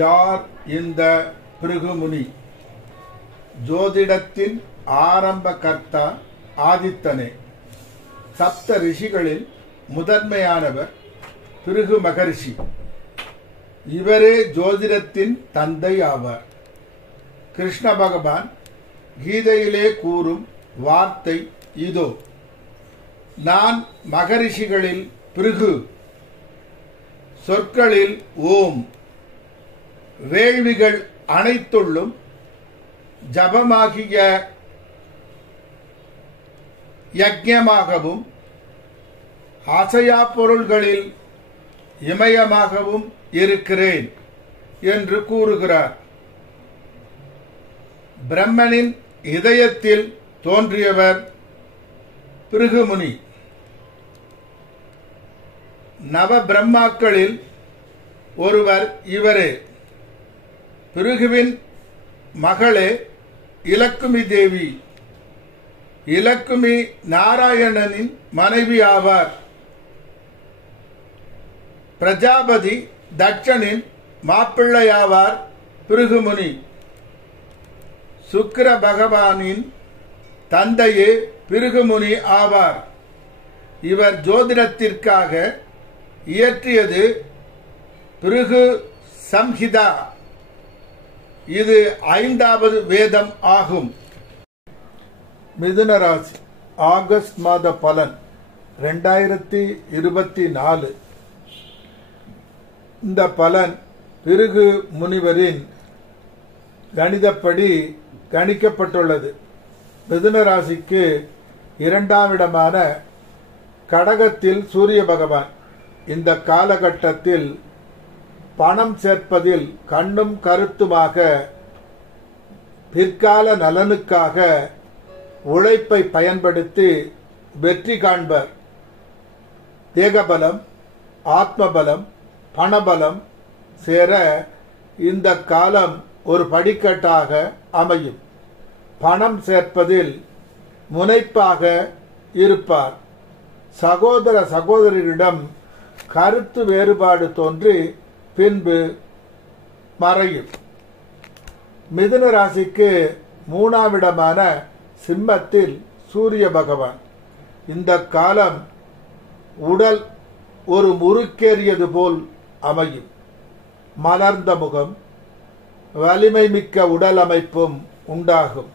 யார் இந்த பிருகுமுனி? ஜோதிடத்தின் ஆரம்ப கர்த்தா ஆதித்தனே. சப்த ரிஷிகளில் முதன்மையானவர் பிருகு மகரிஷி. இவரே ஜோதிடத்தின் தந்தை ஆவார். கிருஷ்ண பகவான் கீதையிலே கூறும் வார்த்தை இதோ: நான் மகரிஷிகளில் பிருகு, சொற்களில் ஓம், வேள்விகள் அனைத்துள்ளும் ஜபமாகிய யஜ்ஞமாகவும் அசையா பொருள்களில் இமயமாகவும் இருக்கிறேன் என்று கூறுகிறார். பிரம்மனின் இதயத்தில் தோன்றியவர் பிருகுமுனி. நவ பிரம்மாக்களில் ஒருவர் இவரே. பிருகுவின் மகளே இலக்குமி தேவி. இலக்குமி நாராயணனின் மனைவி ஆவார். பிரஜாபதி தட்சனின் மாப்பிள்ளையாவார் பிருகுமுனி. சுக்கிர பகவானின் தந்தையே பிருகுமுனி ஆவார். இவர் ஜோதிடத்திற்காக இயற்றியது பிருகு சம்ஹிதா. இது 5வது வேதம் ஆகும். மிதுன ராசி ஆகஸ்ட் மாத பலன் 2024. இந்த பலன் பிருகு முனிவரின் கணிதப்படி கணிக்கப்பட்டுள்ளது. மிதுன ராசிக்கு 2ஆம் இடமான கடகத்தில் சூரிய பகவான். இந்த காலகட்டத்தில் பணம் சேர்ப்பதில் கண்ணும் கருத்துமாக பிற்கால நலனுக்காக உழைப்பை பயன்படுத்தி வெற்றி காண்பர். தேகபலம், ஆத்மபலம், பணபலம் சேர இந்த காலம் ஒரு படிக்கட்டாக அமையும். பணம் சேர்ப்பதில் முனைப்பாக இருப்பார். சகோதர சகோதரிகளிடம் கருத்து வேறுபாடு தோன்றி பின்பு மறையும். மிதுன ராசிக்கு 3ஆம் இடமான சிம்மத்தில் சூரிய பகவான். இந்த காலம் உடல் ஒரு முறுக்கேறியது போல் அமையும். மலர்ந்த முகம், வலிமை மிக்க உடல் அமைப்பும் உண்டாகும்.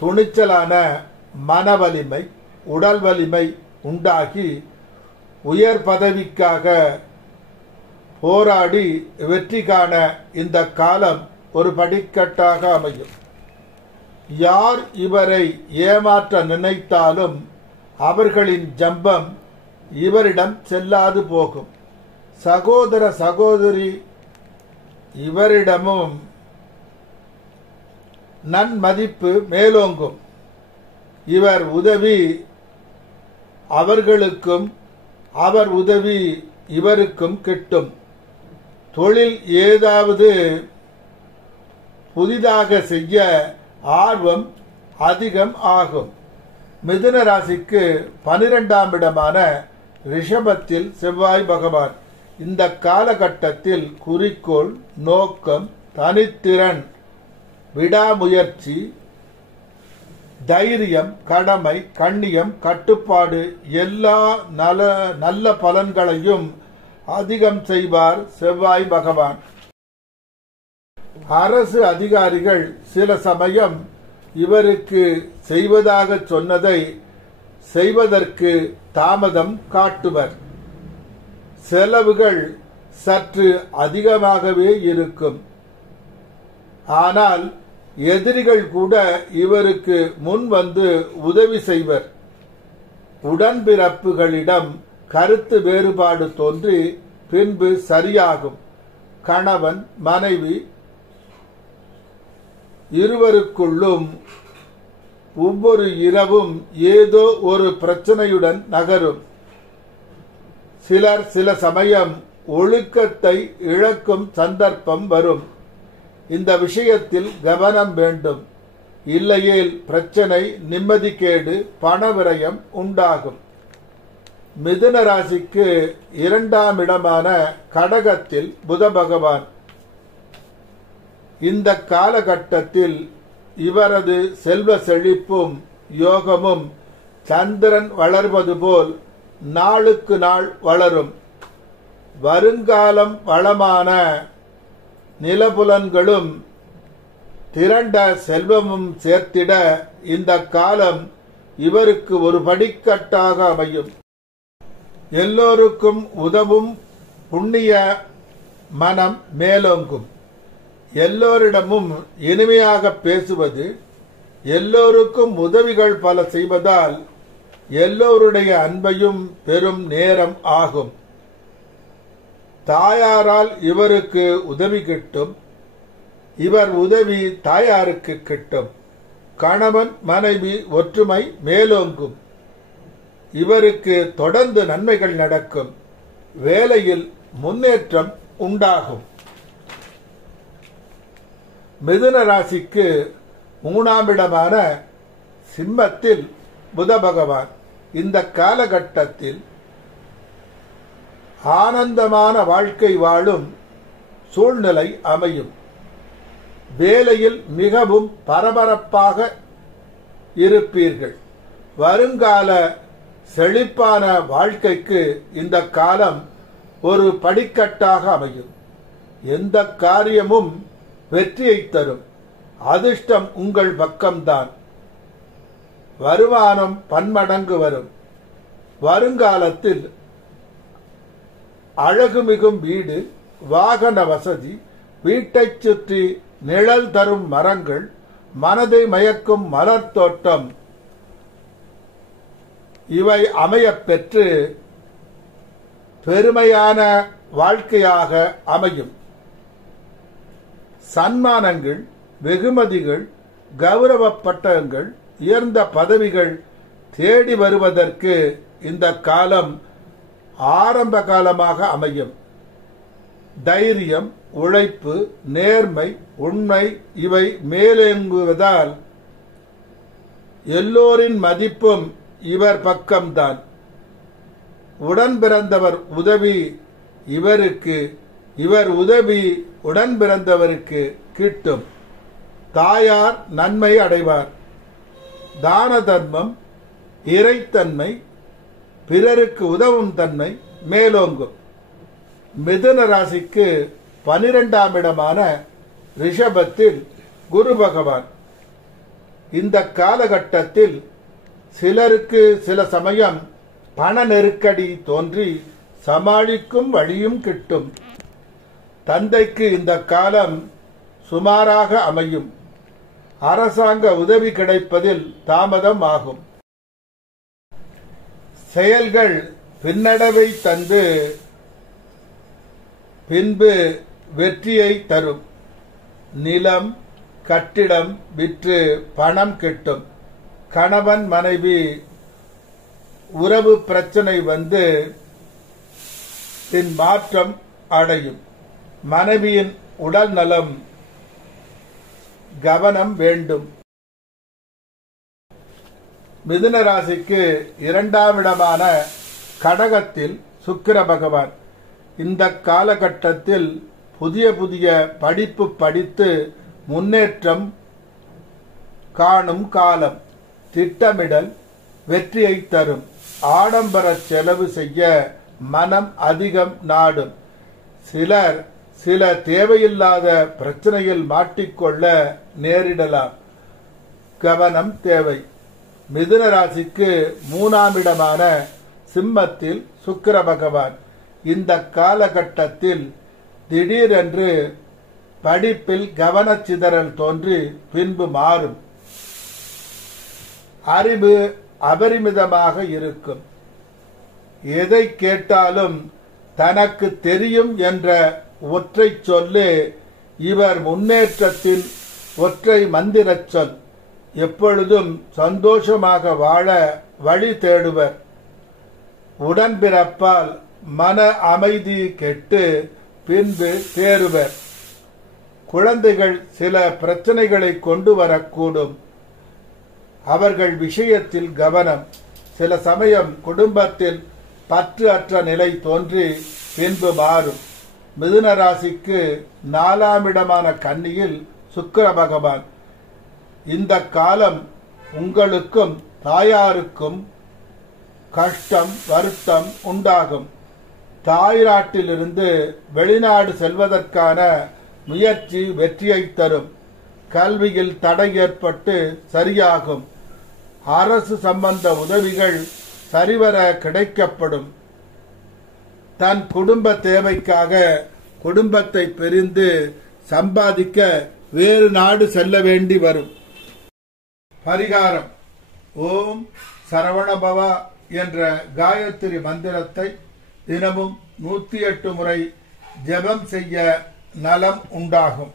துணிச்சலான மன வலிமை, உடல் வலிமை உண்டாகி உயர் பதவிக்காக போராடி வெற்றி காண இந்த காலம் ஒரு படிக்கட்டாக அமையும். யார் இவரை ஏமாற்ற நினைத்தாலும் அவர்களின் ஜம்பம் இவரிடம் செல்லாது போகும். சகோதர சகோதரி இவரிடமும் நன்மதிப்பு மேலோங்கும். இவர் உதவி அவர்களுக்கும், அவர் உதவி இவருக்கும் கிட்டும். தொழில் ஏதாவது புதிதாக செய்ய ஆர்வம் அதிகம் ஆகும். மிதுன ராசிக்கு 12ஆம் இடமான ரிஷபத்தில் செவ்வாய் பகவான். இந்த காலகட்டத்தில் குறிக்கோள், நோக்கம், தனித்திறன், விடாமுயற்சி, தைரியம், கடமை, கண்ணியம், கட்டுப்பாடு எல்லா நல்ல பலன்களையும் அதிகம் செய்வார் செவ்வாய் பகவான். அரசு அதிகாரிகள் சில சமயம் இவருக்கு செய்வதாக சொன்னதை செய்வதற்கு தாமதம் காட்டுவர். செலவுகள் சற்று அதிகமாகவே இருக்கும். ஆனால் எதிரிகள் கூட இவருக்கு முன் வந்து உதவி செய்வர். உடன்பிறப்புகளிடம் கருத்து வேறுபாடு தோன்றி பின்பு சரியாகும். கணவன் மனைவி இருவருக்குள்ளும் ஒவ்வொரு இரவும் ஏதோ ஒரு பிரச்சனையுடன் நகரும். சிலர் சில சமயம் ஒழுக்கத்தை இழக்கும் சந்தர்ப்பம் வரும். இந்த விஷயத்தில் கவனம் வேண்டும். இல்லையேல் பிரச்சனை, நிம்மதிக்கேடு, பண விரயம் உண்டாகும். மிதுன ராசிக்கு 2ஆம் இடமான கடகத்தில் புத பகவான். இந்த காலகட்டத்தில் இவரது செல்வ செழிப்பும் யோகமும் சந்திரன் வளர்வது போல் நாளுக்கு நாள் வளரும். வருங்காலம் வளமான நிலபுலன்களும் திரண்ட செல்வமும் சேர்த்திட இந்த காலம் இவருக்கு ஒரு படிக்கட்டாக அமையும். எல்லோருக்கும் உதவும் புண்ணிய மனம் மேலோங்கும். எல்லோரிடமும் இனிமையாக பேசுவது, எல்லோருக்கும் உதவிகள் பல செய்வதால் எல்லோருடைய அன்பையும் பெறும் நேரம் ஆகும். தாயாரால் இவருக்கு உதவி கிட்டும். இவர் உதவி தாயாருக்கு கிட்டும். கணவன் மனைவி ஒற்றுமை மேலோங்கும். இவருக்கு தொடர்ந்து நன்மைகள் நடக்கும். வேலையில் முன்னேற்றம் உண்டாகும். மிதுன ராசிக்கு 3ஆம் இடமான சிம்மத்தில் புத பகவான் இந்த காலகட்டத்தில் ஆனந்தமான வாழ்க்கை வாழும் சூழ்நிலை அமையும். வேலையில் மிகவும் பரபரப்பாக இருப்பீர்கள். வருங்கால செழிப்பான வாழ்க்கைக்கு இந்த காலம் ஒரு படிக்கட்டாக அமையும். எந்த காரியமும் வெற்றியை தரும். அதிர்ஷ்டம் உங்கள் பக்கம்தான். வருமானம் பன்மடங்கு வரும். வருங்காலத்தில் அழகுமிகும் வீடு, வாகன வசதி, வீட்டைச் சுற்றி நிழல் தரும் மரங்கள், மனதை மயக்கும் மலர் தோட்டம் இவை அமையப் பெற்று பெருமையான வாழ்க்கையாக அமையும். சன்மானங்கள், வெகுமதிகள், கௌரவ பட்டங்கள், உயர்ந்த பதவிகள் தேடி வருவதற்கு இந்த காலம் ஆரம்ப காலமாக அமையும். தைரியம், உழைப்பு, நேர்மை, உண்மை இவை மேலோங்குவதால் எல்லோரின் மதிப்பும் இவர் பக்கம்தான். உடன் பிறந்தவர் உதவி இவருக்கு, இவர் உதவி உடன் பிறந்தவருக்கு கிட்டும். தாயார் நன்மை அடைவார். தான தர்மம், இறைத்தன்மை, பிறருக்கு உதவும் தன்மை மேலோங்கும். மிதுன ராசிக்கு 12ஆம் இடமான ரிஷபத்தில் குரு பகவான் இந்த காலகட்டத்தில் சிலருக்கு சில சமயம் பண நெருக்கடி தோன்றி சமாளிக்கும் வழியும் கிட்டும். தந்தைக்கு இந்த காலம் சுமாராக அமையும். அரசாங்க உதவி கிடைப்பதில் தாமதம் ஆகும். செயல்கள் பின்னடைவை தந்து பின்பு வெற்றியை தரும். நிலம், கட்டிடம் விற்று பணம் கிட்டும். கணவன் மனைவி உறவு பிரச்சனை வந்து பின் மாற்றம் அடையும். மனைவியின் உடல் நலம் கவனம் வேண்டும். மிதுன ராசிக்கு 2ஆம் இடமான கடகத்தில் சுக்கிர பகவான் இந்த காலகட்டத்தில் புதிய புதிய படிப்பு படித்து முன்னேற்றம் காணும் காலம். திட்டமிடல் வெற்றியை தரும். ஆடம்பர செலவு செய்ய மனம் அதிகம் நாடும். சிலர் சில தேவையில்லாத பிரச்சனையில் மாட்டிக்கொள்ள நேரிடலாம். கவனம் தேவை. மிதுன ராசிக்கு 3ஆம் இடமான சிம்மத்தில் சுக்கிர பகவான் இந்த காலகட்டத்தில் திடீரென்று படிப்பில் கவனச்சிதறல் தோன்றி பின்பு மாறும். அறிவு அபரிமிதமாக இருக்கும். எதை கேட்டாலும் தனக்கு தெரியும் என்ற ஒற்றை சொல்லு இவர் முன்னேற்றத்தின் ஒற்றை மந்திரச் சொல். எப்பொழுதும் சந்தோஷமாக வாழ வழி தேடுவர். உடன்பிறப்பால் மன அமைதி கெட்டு பின்பு தேறுவர். குழந்தைகள் சில பிரச்சனைகளை கொண்டு வரக்கூடும். அவர்கள் விஷயத்தில் கவனம். சில சமயம் குடும்பத்தில் பற்று அற்ற நிலை தோன்றி பின்பு மாறும். மிதுன ராசிக்கு 4ஆம் இடமான கன்னியில் சுக்கிர பகவான். இந்த காலம் உங்களுக்கும் தாயாருக்கும் கஷ்டம் வருத்தம் உண்டாகும். தாய்நாட்டிலிருந்து வெளிநாடு செல்வதற்கான முயற்சி வெற்றியை தரும். கல்வியில் தடை ஏற்பட்டு சரியாகும். அரசு சம்பந்த உதவிகள் சரிவர கிடைக்கப்படும். தன் குடும்ப தேவைக்காக குடும்பத்தை பிரிந்து சம்பாதிக்க வேறு நாடு செல்ல வேண்டி வரும். பரிகாரம்: ஓம் சரவணபவா என்ற காயத்ரி மந்திரத்தை தினமும் 108 முறை ஜெபம் செய்ய நலம் உண்டாகும்.